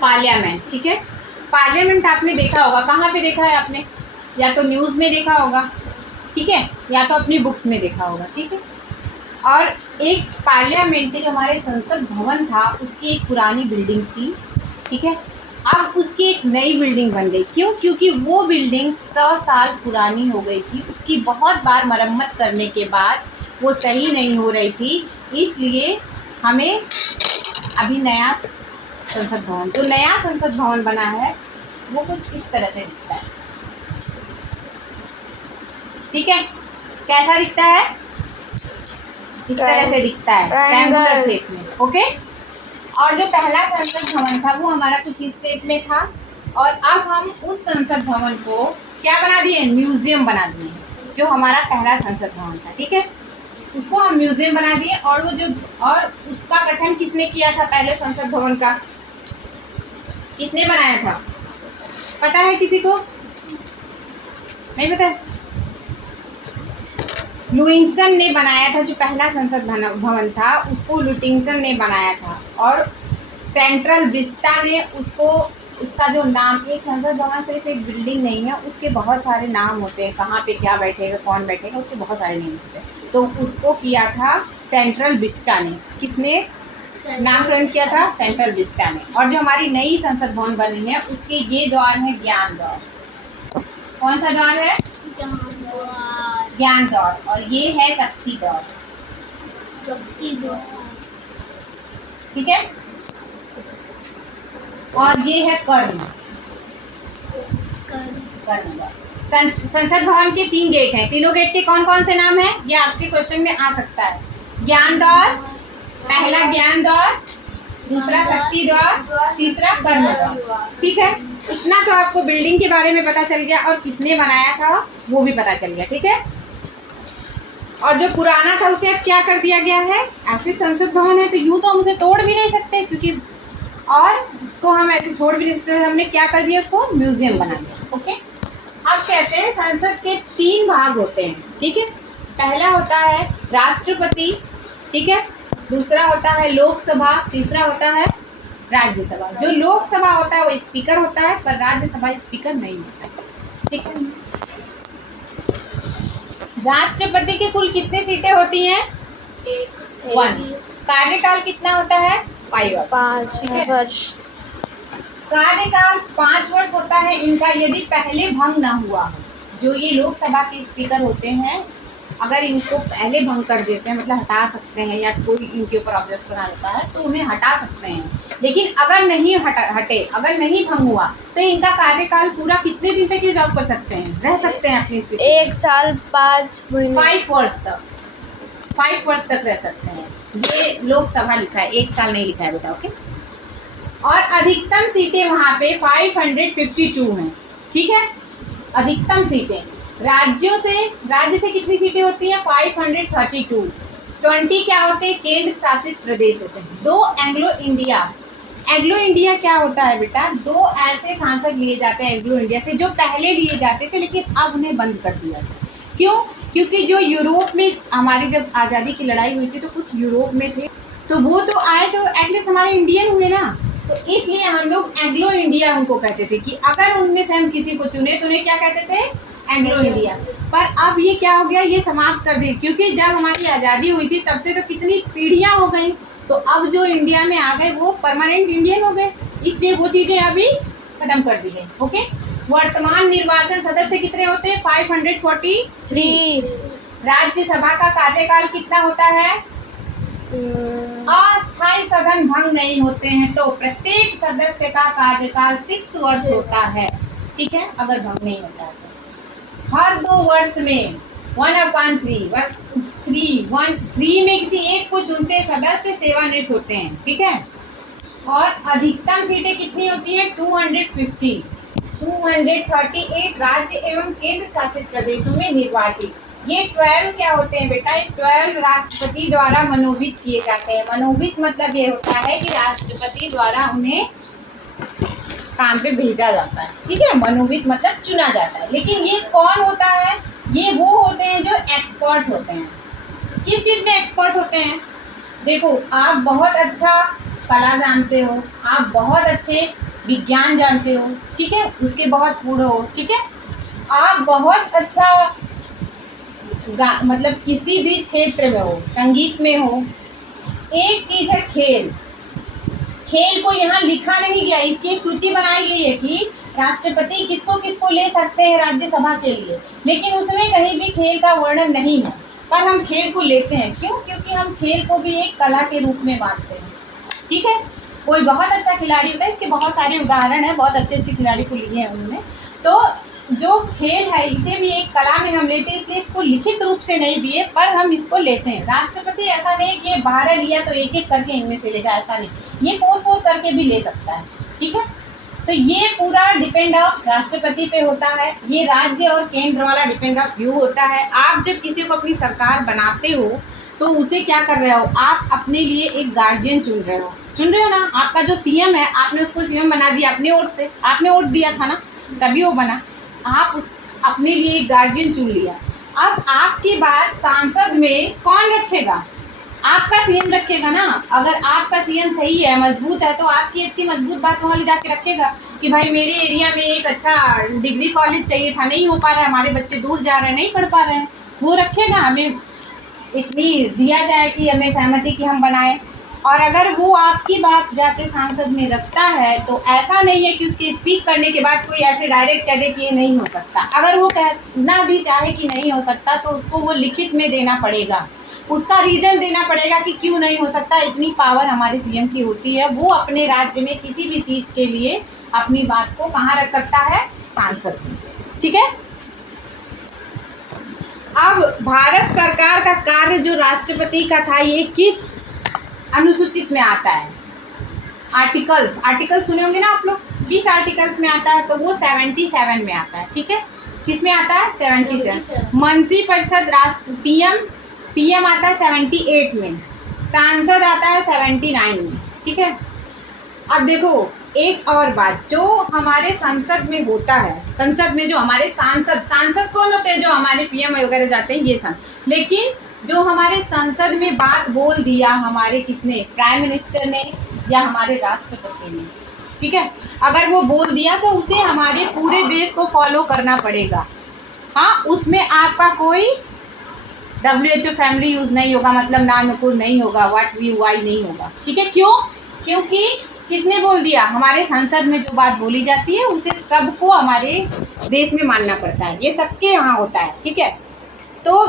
Parliament, ठीक है। Parliament आपने देखा होगा, कहाँ पे देखा है आपने? या तो न्यूज़ में देखा होगा, ठीक है, या तो अपनी बुक्स में देखा होगा, ठीक है। और एक पार्लियामेंट के जो हमारे संसद भवन था उसकी एक पुरानी बिल्डिंग थी, ठीक है। अब उसकी एक नई बिल्डिंग बन गई। क्यों? क्योंकि वो बिल्डिंग 100 साल पुरानी हो गई थी। उसकी बहुत बार मरम्मत करने के बाद वो सही नहीं हो रही थी, इसलिए हमें अभी नया संसद भवन, जो नया संसद भवन बना है वो कुछ इस तरह से दिखता है, ठीक है। कैसा दिखता है? इस तरह से दिखता है, ट्रायंगुलर शेप में, ओके। और जो पहला संसद भवन था वो हमारा कुछ इस शेप में था, और अब हम उस संसद भवन को क्या बना दिए? म्यूजियम बना दिए। जो हमारा पहला संसद भवन था, ठीक है, उसको हम म्यूजियम बना दिए। और वो जो, और उसका गठन किसने किया था? पहले संसद भवन का किसने बनाया था? पता है किसी को? नहीं पता? लुइंगसन ने बनाया था। जो पहला संसद भवन था उसको लुटिंगसन ने बनाया था, और सेंट्रल विस्टा ने उसको, उसका जो नाम, एक संसद भवन सिर्फ एक बिल्डिंग नहीं है, उसके बहुत सारे नाम होते हैं, कहाँ पे क्या बैठेगा, कौन बैठेगा, उसके बहुत सारे नाम होते हैं। तो उसको किया था सेंट्रल विस्टा ने। किसने नामकरण किया था? सेंट्रल विस्टा ने। और जो हमारी नई संसद भवन बनी है उसके ये द्वार है ज्ञान द्वार। कौन सा द्वार है? ज्ञान द्वार। और ये है शक्ति द्वार, ठीक है। और ये है कर्म द्वार। संसद भवन के 3 गेट हैं। तीनों गेट के कौन कौन से नाम हैं? ये आपके क्वेश्चन में आ सकता है। ज्ञान द्वार, पहला ज्ञान द्वार, दूसरा शक्ति द्वार, तीसरा कर्म द्वार, ठीक है। इतना तो आपको बिल्डिंग के बारे में पता चल गया, और किसने बनाया था वो भी पता चल गया, ठीक है। और जो पुराना था उसे अब क्या कर दिया गया है? ऐसे संसद भवन है तो यूं तो हम उसे तोड़ भी नहीं सकते, क्योंकि, और उसको हम ऐसे छोड़ भी नहीं सकते। हमने क्या कर दिया? उसको म्यूजियम बना दिया, ओके। अब कहते हैं संसद के 3 भाग होते हैं, ठीक है। पहला होता है राष्ट्रपति, ठीक है, दूसरा होता है लोकसभा, तीसरा होता है राज्यसभा। जो लोकसभा होता है वो स्पीकर होता है, पर राज्यसभा स्पीकर नहीं होता है, ठीक है। राष्ट्रपति की कुल कितनी सीटें होती हैं? 1। कार्यकाल कितना होता है? 5 वर्ष। कार्यकाल 5 वर्ष होता है इनका, यदि पहले भंग ना हुआ। जो ये लोकसभा के स्पीकर होते हैं, अगर इनको पहले भंग कर देते हैं, मतलब हटा सकते हैं, या कोई इनके ऊपर ऑब्जेक्शन आता है तो उन्हें हटा सकते हैं। लेकिन अगर नहीं हटे, अगर नहीं भंग हुआ, तो इनका कार्यकाल पूरा कितने दिन तक ये जॉब कर सकते हैं, रह सकते हैं अपनी स्थिति? 1 साल 5 वर्ष तक, 5 वर्ष तक रह सकते हैं। ये लोकसभा लिखा है, 1 साल नहीं लिखा है बेटा, ओके। और अधिकतम सीटें वहाँ पे 552 हैं, ठीक है। अधिकतम सीटें राज्य से कितनी सीटें होती हैं? 532। 20 क्या होते हैं? केंद्र शासित प्रदेश होते हैं। 2 एंग्लो इंडिया क्या होता है बेटा? 2 ऐसे सांसद लिए जाते हैं एंग्लो इंडिया से, जो पहले लिए जाते थे लेकिन अब उन्हें बंद कर दिया गया। क्यों? क्योंकि जो यूरोप में हमारी जब आज़ादी की लड़ाई हुई थी तो कुछ यूरोप में थे, तो वो तो आए तो एटलीस्ट हमारे इंडियन हुए ना, तो इसलिए हम लोग एंग्लो इंडिया उनको कहते थे कि अगर उनमें से हम किसी को चुने तो उन्हें क्या कहते थे? Anglo India. पर अब ये क्या हो गया? ये समाप्त कर दी, क्योंकि जब हमारी आज़ादी हुई थी तब से तो कितनी पीढ़ियाँ हो गई, तो अब जो इंडिया में आ गए वो परमानेंट इंडियन हो गए, इसलिए वो चीज़ें अभी खत्म कर दी गई, ओके। वर्तमान निर्वाचन सदस्य कितने होते हैं? 543। राज्यसभा का कार्यकाल कितना होता है? अस्थायी सदन भंग नहीं होते हैं तो प्रत्येक सदस्य का कार्यकाल 6 वर्ष होता है, ठीक है, अगर भंग नहीं होता है। हर 2 वर्ष में 1/3 में किसी एक को चुनते सदस्य सेवानिवृत्त होते हैं, ठीक है। और अधिकतम सीटें कितनी होती हैं? 250। 238 राज्य एवं केंद्र शासित प्रदेशों में निर्वाचित। ये 12 क्या होते हैं बेटा? ये 12 राष्ट्रपति द्वारा मनोनीत किए जाते हैं। मनोनीत मतलब ये होता है कि राष्ट्रपति द्वारा उन्हें काम पे भेजा जाता है, ठीक है। मनोनीत मतलब चुना जाता है। लेकिन ये कौन होता है? ये वो होते हैं जो एक्सपर्ट होते हैं। किस चीज़ में एक्सपर्ट होते हैं? देखो, आप बहुत अच्छा कला जानते हो, आप बहुत अच्छे विज्ञान जानते हो, ठीक है, उसके बहुत पूर्ण हो, ठीक है, आप बहुत अच्छा मतलब किसी भी क्षेत्र में हो, संगीत में हो। एक चीज़ है खेल, खेल को यहाँ लिखा नहीं गया, इसकी एक सूची बनाई गई है कि राष्ट्रपति किसको किसको ले सकते हैं राज्यसभा के लिए, लेकिन उसमें कहीं भी खेल का वर्णन नहीं है। पर हम खेल को लेते हैं, क्यों? क्योंकि हम खेल को भी एक कला के रूप में मानते हैं, ठीक है। कोई बहुत अच्छा खिलाड़ी होता है, इसके बहुत सारे उदाहरण हैं, बहुत अच्छे अच्छे खिलाड़ी को लिए हैं उन्होंने। तो जो खेल है इसे भी एक कला में हम लेते हैं, इसलिए इसको लिखित रूप से नहीं दिए, पर हम इसको लेते हैं। राष्ट्रपति ऐसा नहीं कि ये 12 लिया तो एक एक करके इनमें से लेगा, ऐसा नहीं, ये 4 करके भी ले सकता है, ठीक है। तो ये पूरा डिपेंड ऑफ राष्ट्रपति पे होता है, ये राज्य और केंद्र वाला डिपेंड ऑफ व्यू होता है। आप जब किसी को अपनी सरकार बनाते हो तो उसे क्या कर रहे हो, आप अपने लिए एक गार्जियन चुन रहे हो ना। आपका जो सीएम है, आपने उसको सीएम बना दिया अपने वोट से, आपने वोट दिया था ना, तभी वो बना। आप उस अपने लिए एक गार्जियन चुन लिया। अब आपकी बात सांसद में कौन रखेगा? आपका सीएम रखेगा ना। अगर आपका सीएम सही है, मजबूत है, तो आपकी अच्छी मजबूत बात वहाँ ले जाके रखेगा कि भाई मेरे एरिया में एक अच्छा डिग्री कॉलेज चाहिए था, नहीं हो पा रहा है, हमारे बच्चे दूर जा रहे हैं, नहीं पढ़ पा रहे हैं, वो रखेगा। हमें इतनी दिया जाए कि हमें सहमति की हम बनाएं। और अगर वो आपकी बात जाके सांसद में रखता है तो ऐसा नहीं है कि उसके स्पीक करने के बाद कोई ऐसे डायरेक्ट कह दे कि ये नहीं हो सकता। अगर वो कहना भी चाहे कि नहीं हो सकता तो उसको वो लिखित में देना पड़ेगा, उसका रीजन देना पड़ेगा कि क्यों नहीं हो सकता। इतनी पावर हमारे सीएम की होती है, वो अपने राज्य में किसी भी चीज़ के लिए अपनी बात को कहाँ रख सकता है? सांसद, ठीक है। अब भारत सरकार का कार्य जो राष्ट्रपति का था, ये किस अनुसूचित में आता है? आर्टिकल सुने होंगे ना आप लोग, किस आर्टिकल्स में आता है? तो वो 77 में आता है, ठीक है। किस में आता है? 77। मंत्रिपरिषद पीएम आता है 78 में, सांसद आता है 79 में, ठीक है। अब देखो एक और बात, जो हमारे संसद में होता है, संसद में जो हमारे सांसद कौन होते हैं? जो हमारे पीएम वगैरह जाते हैं, ये लेकिन जो हमारे संसद में बात बोल दिया हमारे किसने? प्राइम मिनिस्टर ने या हमारे राष्ट्रपति ने, ठीक है। अगर वो बोल दिया तो उसे हमारे पूरे देश को फॉलो करना पड़ेगा। हाँ, उसमें आपका कोई WHO फैमिली यूज नहीं होगा, मतलब ना नुकुर नहीं होगा, व्हाट वी वाई नहीं होगा, ठीक है। क्यों? क्योंकि किसने बोल दिया? हमारे संसद में जो बात बोली जाती है उसे सबको हमारे देश में मानना पड़ता है, ये सबके यहाँ होता है, ठीक है। तो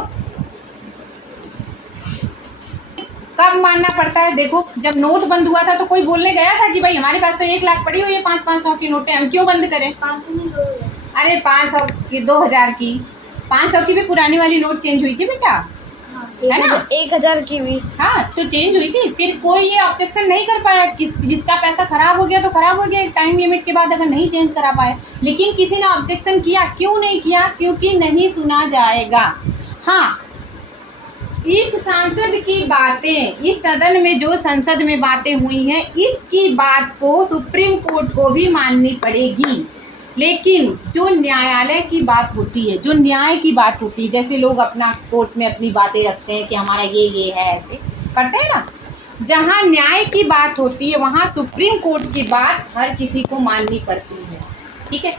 कब मानना पड़ता है? देखो जब नोट बंद हुआ था तो कोई बोलने गया था कि भाई हमारे पास तो 1 लाख पड़ी हुई है, 500 की नोटें, हम क्यों बंद करें? 500 नहीं, 2000। अरे 500 की, 2000 की, 500 की भी पुरानी वाली नोट चेंज हुई थी बेटा, है ना? 1000 की भी, हाँ, तो चेंज हुई थी। फिर कोई ये ऑब्जेक्शन नहीं कर पाया, जिसका पैसा खराब हो गया तो खराब हो गया, टाइम लिमिट के बाद अगर नहीं चेंज करा पाए। लेकिन किसी ने ऑब्जेक्शन किया, क्यों नहीं किया? क्योंकि नहीं सुना जाएगा। हाँ, इस सांसद की बातें, इस सदन में जो संसद में बातें हुई हैं, इसकी बात को सुप्रीम कोर्ट को भी माननी पड़ेगी। लेकिन जो न्यायालय की बात होती है, जो न्याय की बात होती है, जैसे लोग अपना कोर्ट में अपनी बातें रखते हैं कि हमारा ये है, ऐसे करते हैं ना, जहाँ न्याय की बात होती है वहाँ सुप्रीम कोर्ट की बात हर किसी को माननी पड़ती है, ठीक है।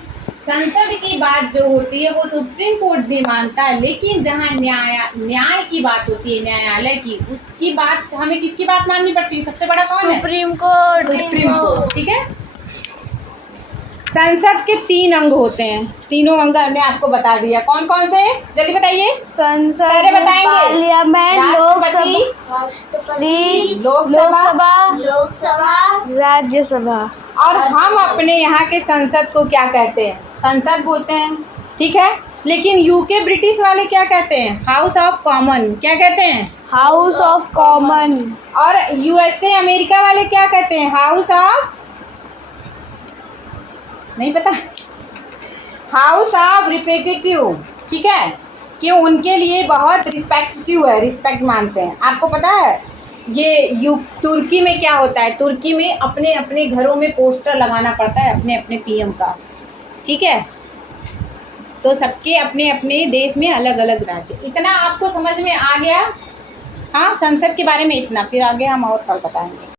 संसद की बात जो होती है वो सुप्रीम कोर्ट भी मानता है, लेकिन जहाँ न्याय की बात होती है, न्यायालय की, उसकी बात हमें किसकी बात माननी पड़ती है? सबसे बड़ा कौन है? सुप्रीम कोर्ट, ठीक है। संसद के 3 अंग होते हैं, तीनों अंग हमने आपको बता दिया। कौन कौन से? जल्दी बताइए। संसद, सारे बताएंगे। पार्लियामेंट, लोकसभा, राज्यसभा। और हम अपने यहाँ के संसद को क्या कहते हैं? संसद बोलते हैं, ठीक है। लेकिन यूके ब्रिटिश वाले क्या कहते हैं? House of common. क्या कहते हैं? House of common. और USA अमेरिका वाले क्या कहते हैं? हाउस ऑफ, नहीं पता, हाउस ऑफ रिप्रेजेंटेटिव, ठीक है। क्यों? उनके लिए बहुत रिस्पेक्टिव है, रिस्पेक्ट मानते हैं। आपको पता है ये तुर्की में क्या होता है? तुर्की में अपने अपने घरों में पोस्टर लगाना पड़ता है अपने अपने पीएम का, ठीक है। तो सबके अपने अपने देश में अलग अलग राज्य। इतना आपको समझ में आ गया? हाँ, संसद के बारे में इतना, फिर आगे हम और कल बताएंगे।